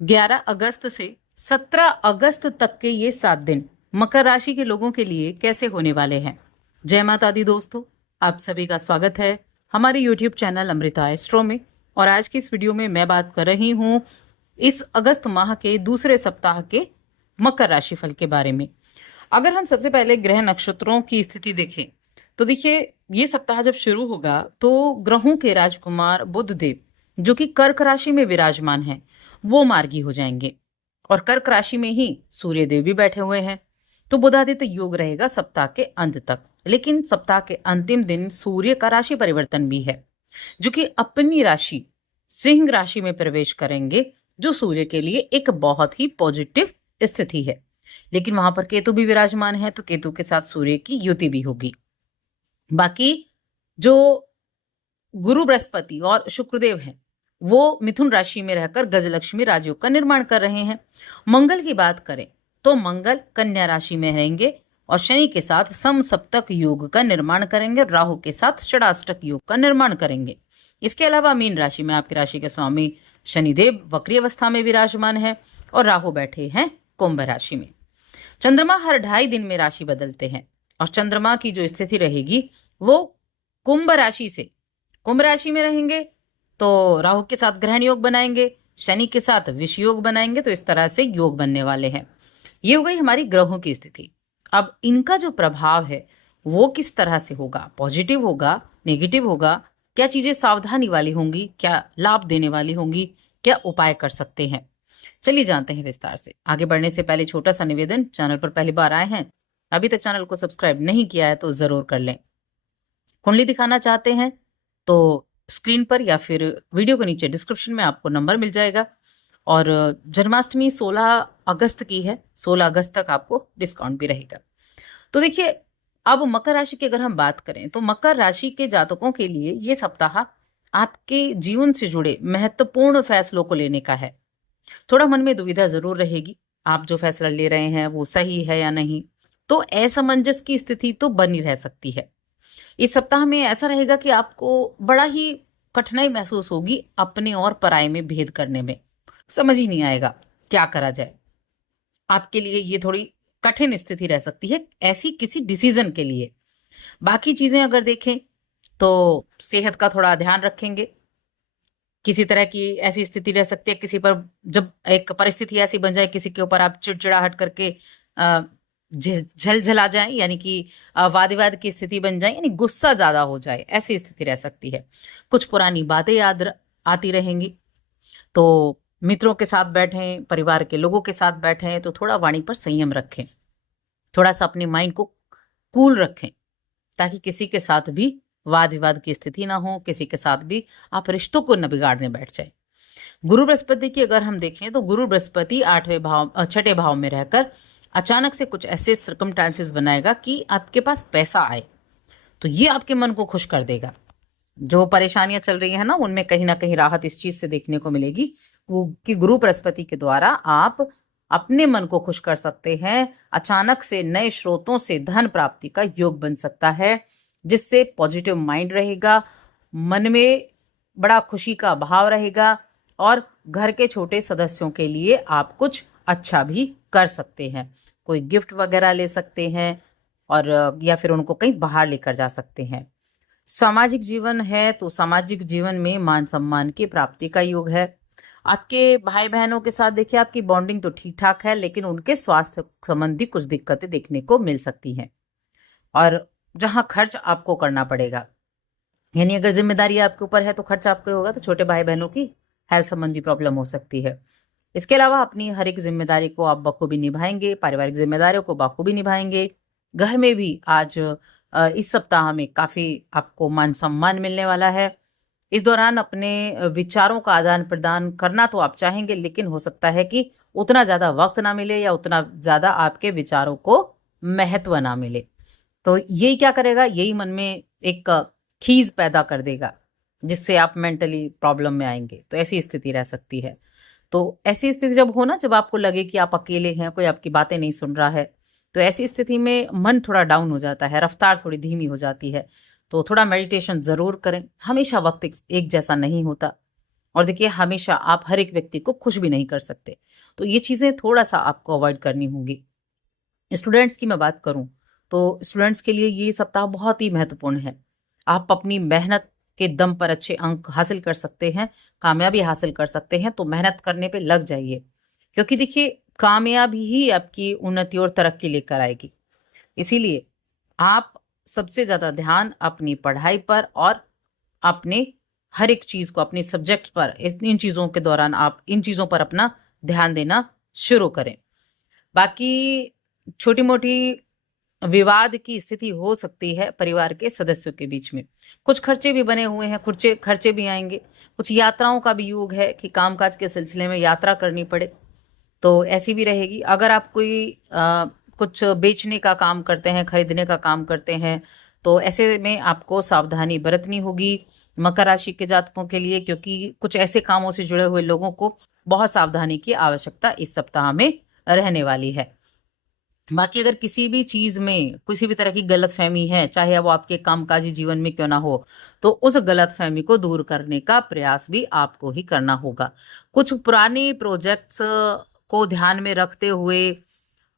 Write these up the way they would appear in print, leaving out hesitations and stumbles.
11 अगस्त से 17 अगस्त तक के ये 7 दिन मकर राशि के लोगों के लिए कैसे होने वाले हैं। जय माता दी दोस्तों, आप सभी का स्वागत है हमारे YouTube चैनल अमृता एस्ट्रो में। और आज की इस वीडियो में मैं बात कर रही हूँ इस अगस्त माह के दूसरे सप्ताह के मकर राशि फल के बारे में। अगर हम सबसे पहले ग्रह नक्षत्रों की स्थिति देखें तो देखिए, ये सप्ताह जब शुरू होगा तो ग्रहों के राजकुमार बुध देव जो कि कर्क राशि में विराजमान है वो मार्गी हो जाएंगे। और कर्क राशि में ही सूर्य देव भी बैठे हुए हैं, तो बुधादित्य योग रहेगा सप्ताह के अंत तक। लेकिन सप्ताह के अंतिम दिन सूर्य का राशि परिवर्तन भी है, जो कि अपनी राशि सिंह राशि में प्रवेश करेंगे, जो सूर्य के लिए एक बहुत ही पॉजिटिव स्थिति है। लेकिन वहां पर केतु भी विराजमान है, तो केतु के साथ सूर्य की युति भी होगी। बाकी जो गुरु बृहस्पति और शुक्रदेव हैं वो मिथुन राशि में रहकर गजलक्ष्मी राजयोग का निर्माण कर रहे हैं। मंगल की बात करें तो मंगल कन्या राशि में रहेंगे और शनि के साथ समसप्तक योग का निर्माण करेंगे, राहु के साथ षडाष्टक योग का निर्माण करेंगे। इसके अलावा मीन राशि में आपकी राशि के स्वामी शनिदेव वक्री अवस्था में विराजमान है और राहु बैठे हैं कुंभ राशि में। चंद्रमा हर 2.5 दिन में राशि बदलते हैं और चंद्रमा की जो स्थिति रहेगी वो कुंभ राशि से कुंभ राशि में रहेंगे, तो राहु के साथ ग्रहण योग बनाएंगे, शनि के साथ विष योग बनाएंगे। तो इस तरह से योग बनने वाले हैं। ये हो गई हमारी ग्रहों की स्थिति। अब इनका जो प्रभाव है वो किस तरह से होगा, पॉजिटिव होगा, नेगेटिव होगा, क्या चीजें सावधानी वाली होंगी, क्या लाभ देने वाली होंगी, क्या उपाय कर सकते हैं, चलिए जानते हैं विस्तार से। आगे बढ़ने से पहले छोटा सा निवेदन, चैनल पर पहली बार आए हैं, अभी तक चैनल को सब्सक्राइब नहीं किया है तो जरूर कर लें। कुंडली दिखाना चाहते हैं तो स्क्रीन पर या फिर वीडियो के नीचे डिस्क्रिप्शन में आपको नंबर मिल जाएगा। और जन्माष्टमी 16 अगस्त की है, 16 अगस्त तक आपको डिस्काउंट भी रहेगा। तो देखिए, अब मकर राशि की अगर हम बात करें तो मकर राशि के जातकों के लिए ये सप्ताह आपके जीवन से जुड़े महत्वपूर्ण फैसलों को लेने का है। थोड़ा मन में दुविधा जरूर रहेगी, आप जो फैसला ले रहे हैं वो सही है या नहीं, तो असमंजस की स्थिति तो बनी रह सकती है। इस सप्ताह में ऐसा रहेगा कि आपको बड़ा ही कठिनाई महसूस होगी अपने और पराये में भेद करने में, समझ ही नहीं आएगा क्या करा जाए। आपके लिए ये थोड़ी कठिन स्थिति रह सकती है ऐसी किसी डिसीजन के लिए। बाकी चीजें अगर देखें तो सेहत का थोड़ा ध्यान रखेंगे। किसी तरह की ऐसी स्थिति रह सकती है, किसी पर जब एक परिस्थिति ऐसी बन जाए किसी के ऊपर आप चिड़चिड़ाहट करके झलझला जाए, यानी कि वाद विवाद की स्थिति बन जाए, यानी गुस्सा ज्यादा हो जाए, ऐसी स्थिति रह सकती है। कुछ पुरानी बातें याद आती रहेंगी। तो मित्रों के साथ बैठें, परिवार के लोगों के साथ बैठें तो थोड़ा वाणी पर संयम रखें, थोड़ा सा अपने माइंड को कूल रखें, ताकि किसी के साथ भी वाद विवाद की स्थिति ना हो, किसी के साथ भी आप रिश्तों को न बिगाड़ने बैठ जाए। गुरु बृहस्पति की अगर हम देखें तो गुरु बृहस्पति 6ठे भाव में रहकर अचानक से कुछ ऐसे सर्कमस्टांसेस बनाएगा कि आपके पास पैसा आए, तो ये आपके मन को खुश कर देगा। जो परेशानियां चल रही है ना, उनमें कहीं ना कहीं राहत इस चीज से देखने को मिलेगी कि गुरु बृहस्पति के द्वारा आप अपने मन को खुश कर सकते हैं। अचानक से नए स्रोतों से धन प्राप्ति का योग बन सकता है, जिससे पॉजिटिव माइंड रहेगा, मन में बड़ा खुशी का भाव रहेगा और घर के छोटे सदस्यों के लिए आप कुछ अच्छा भी कर सकते हैं। कोई गिफ्ट वगैरह ले सकते हैं और या फिर उनको कहीं बाहर लेकर जा सकते हैं। सामाजिक जीवन है तो सामाजिक जीवन में मान सम्मान की प्राप्ति का योग है। आपके भाई बहनों के साथ देखिए, आपकी बॉन्डिंग तो ठीक ठाक है, लेकिन उनके स्वास्थ्य संबंधी कुछ दिक्कतें देखने को मिल सकती हैं। और जहां खर्च आपको करना पड़ेगा, यानी अगर जिम्मेदारी आपके ऊपर है तो खर्च आपको होगा, तो छोटे भाई बहनों की हेल्थ संबंधी प्रॉब्लम हो सकती है। इसके अलावा अपनी हर एक जिम्मेदारी को आप बखूबी निभाएंगे, पारिवारिक जिम्मेदारियों को बखूबी निभाएंगे। घर में भी आज इस सप्ताह में काफी आपको मान सम्मान मिलने वाला है। इस दौरान अपने विचारों का आदान प्रदान करना तो आप चाहेंगे, लेकिन हो सकता है कि उतना ज्यादा वक्त ना मिले या उतना ज्यादा आपके विचारों को महत्व ना मिले। तो यही क्या करेगा, यही मन में एक खीज पैदा कर देगा, जिससे आप मेंटली प्रॉब्लम में आएंगे। तो ऐसी स्थिति रह सकती है। तो ऐसी स्थिति जब हो ना, जब आपको लगे कि आप अकेले हैं, कोई आपकी बातें नहीं सुन रहा है, तो ऐसी स्थिति में मन थोड़ा डाउन हो जाता है, रफ्तार थोड़ी धीमी हो जाती है। तो थोड़ा मेडिटेशन जरूर करें। हमेशा वक्त एक जैसा नहीं होता, और देखिए हमेशा आप हर एक व्यक्ति को खुश भी नहीं कर सकते, तो ये चीजें थोड़ा सा आपको अवॉइड करनी होंगी। स्टूडेंट्स की मैं बात करूं तो स्टूडेंट्स के लिए ये सप्ताह बहुत ही महत्वपूर्ण है। आप अपनी मेहनत के दम पर अच्छे अंक हासिल कर सकते हैं, कामयाबी हासिल कर सकते हैं, तो मेहनत करने पे लग जाइए, क्योंकि देखिए कामयाबी ही आपकी उन्नति और तरक्की लेकर आएगी। इसीलिए आप सबसे ज्यादा ध्यान अपनी पढ़ाई पर और अपने हर एक चीज को, अपने सब्जेक्ट पर, इन चीजों के दौरान आप इन चीजों पर अपना ध्यान देना शुरू करें। बाकी छोटी मोटी विवाद की स्थिति हो सकती है परिवार के सदस्यों के बीच में, कुछ खर्चे भी बने हुए हैं, खर्चे भी आएंगे, कुछ यात्राओं का भी योग है कि कामकाज के सिलसिले में यात्रा करनी पड़े, तो ऐसी भी रहेगी। अगर आप कोई कुछ बेचने का काम करते हैं, खरीदने का काम करते हैं, तो ऐसे में आपको सावधानी बरतनी होगी मकर राशि के जातकों के लिए, क्योंकि कुछ ऐसे कामों से जुड़े हुए लोगों को बहुत सावधानी की आवश्यकता इस सप्ताह में रहने वाली है। बाकी अगर किसी भी चीज में किसी भी तरह की गलतफहमी है, चाहे वो आपके कामकाजी जीवन में क्यों ना हो, तो उस गलतफहमी को दूर करने का प्रयास भी आपको ही करना होगा। कुछ पुराने प्रोजेक्ट्स को ध्यान में रखते हुए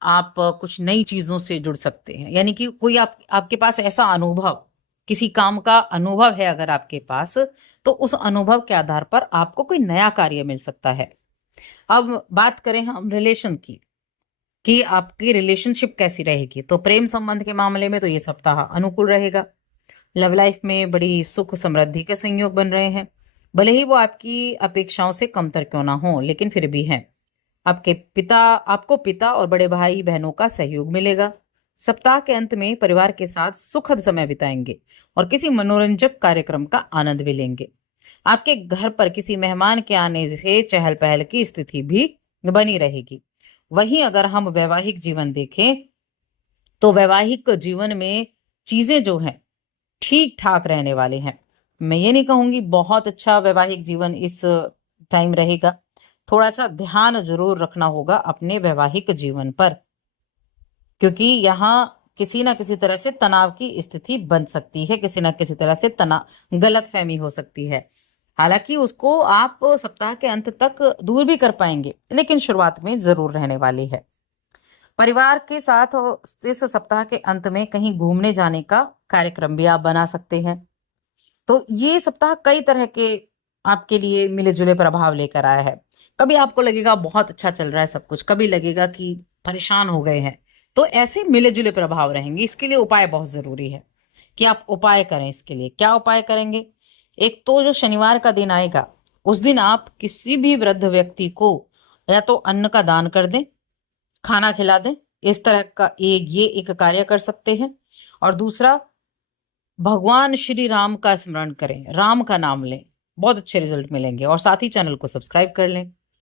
आप कुछ नई चीजों से जुड़ सकते हैं, यानी कि कोई आपके पास ऐसा अनुभव, किसी काम का अनुभव है अगर आपके पास, तो उस अनुभव के आधार पर आपको कोई नया कार्य मिल सकता है। अब बात करें हम रिलेशन की, कि आपकी रिलेशनशिप कैसी रहेगी, तो प्रेम संबंध के मामले में तो ये सप्ताह अनुकूल रहेगा। लव लाइफ में बड़ी सुख समृद्धि के संयोग बन रहे हैं, भले ही वो आपकी अपेक्षाओं से कमतर क्यों ना हो, लेकिन फिर भी हैं। आपको पिता और बड़े भाई बहनों का सहयोग मिलेगा। सप्ताह के अंत में परिवार के साथ सुखद समय बिताएंगे और किसी मनोरंजक कार्यक्रम का आनंद भी लेंगे। आपके घर पर किसी मेहमान के आने से चहल पहल की स्थिति भी बनी रहेगी। वहीं अगर हम वैवाहिक जीवन देखें, तो वैवाहिक जीवन में चीजें जो हैं ठीक ठाक रहने वाले हैं। मैं ये नहीं कहूंगी बहुत अच्छा वैवाहिक जीवन इस टाइम रहेगा, थोड़ा सा ध्यान जरूर रखना होगा अपने वैवाहिक जीवन पर, क्योंकि यहाँ किसी ना किसी तरह से तनाव की स्थिति बन सकती है, किसी ना किसी तरह से तनाव गलतफहमी हो सकती है। हालांकि उसको आप सप्ताह के अंत तक दूर भी कर पाएंगे, लेकिन शुरुआत में जरूर रहने वाली है। परिवार के साथ इस सप्ताह के अंत में कहीं घूमने जाने का कार्यक्रम भी आप बना सकते हैं। तो ये सप्ताह कई तरह के आपके लिए मिले जुले प्रभाव लेकर आया है। कभी आपको लगेगा बहुत अच्छा चल रहा है सब कुछ, कभी लगेगा कि परेशान हो गए हैं, तो ऐसे मिले जुले प्रभाव रहेंगे। इसके लिए उपाय बहुत जरूरी है कि आप उपाय करें। इसके लिए क्या उपाय करेंगे? एक तो जो शनिवार का दिन आएगा, उस दिन आप किसी भी वृद्ध व्यक्ति को या तो अन्न का दान कर दें, खाना खिला दें, इस तरह का एक कार्य कर सकते हैं। और दूसरा, भगवान श्री राम का स्मरण करें, राम का नाम लें, बहुत अच्छे रिजल्ट मिलेंगे। और साथ ही चैनल को सब्सक्राइब कर लें।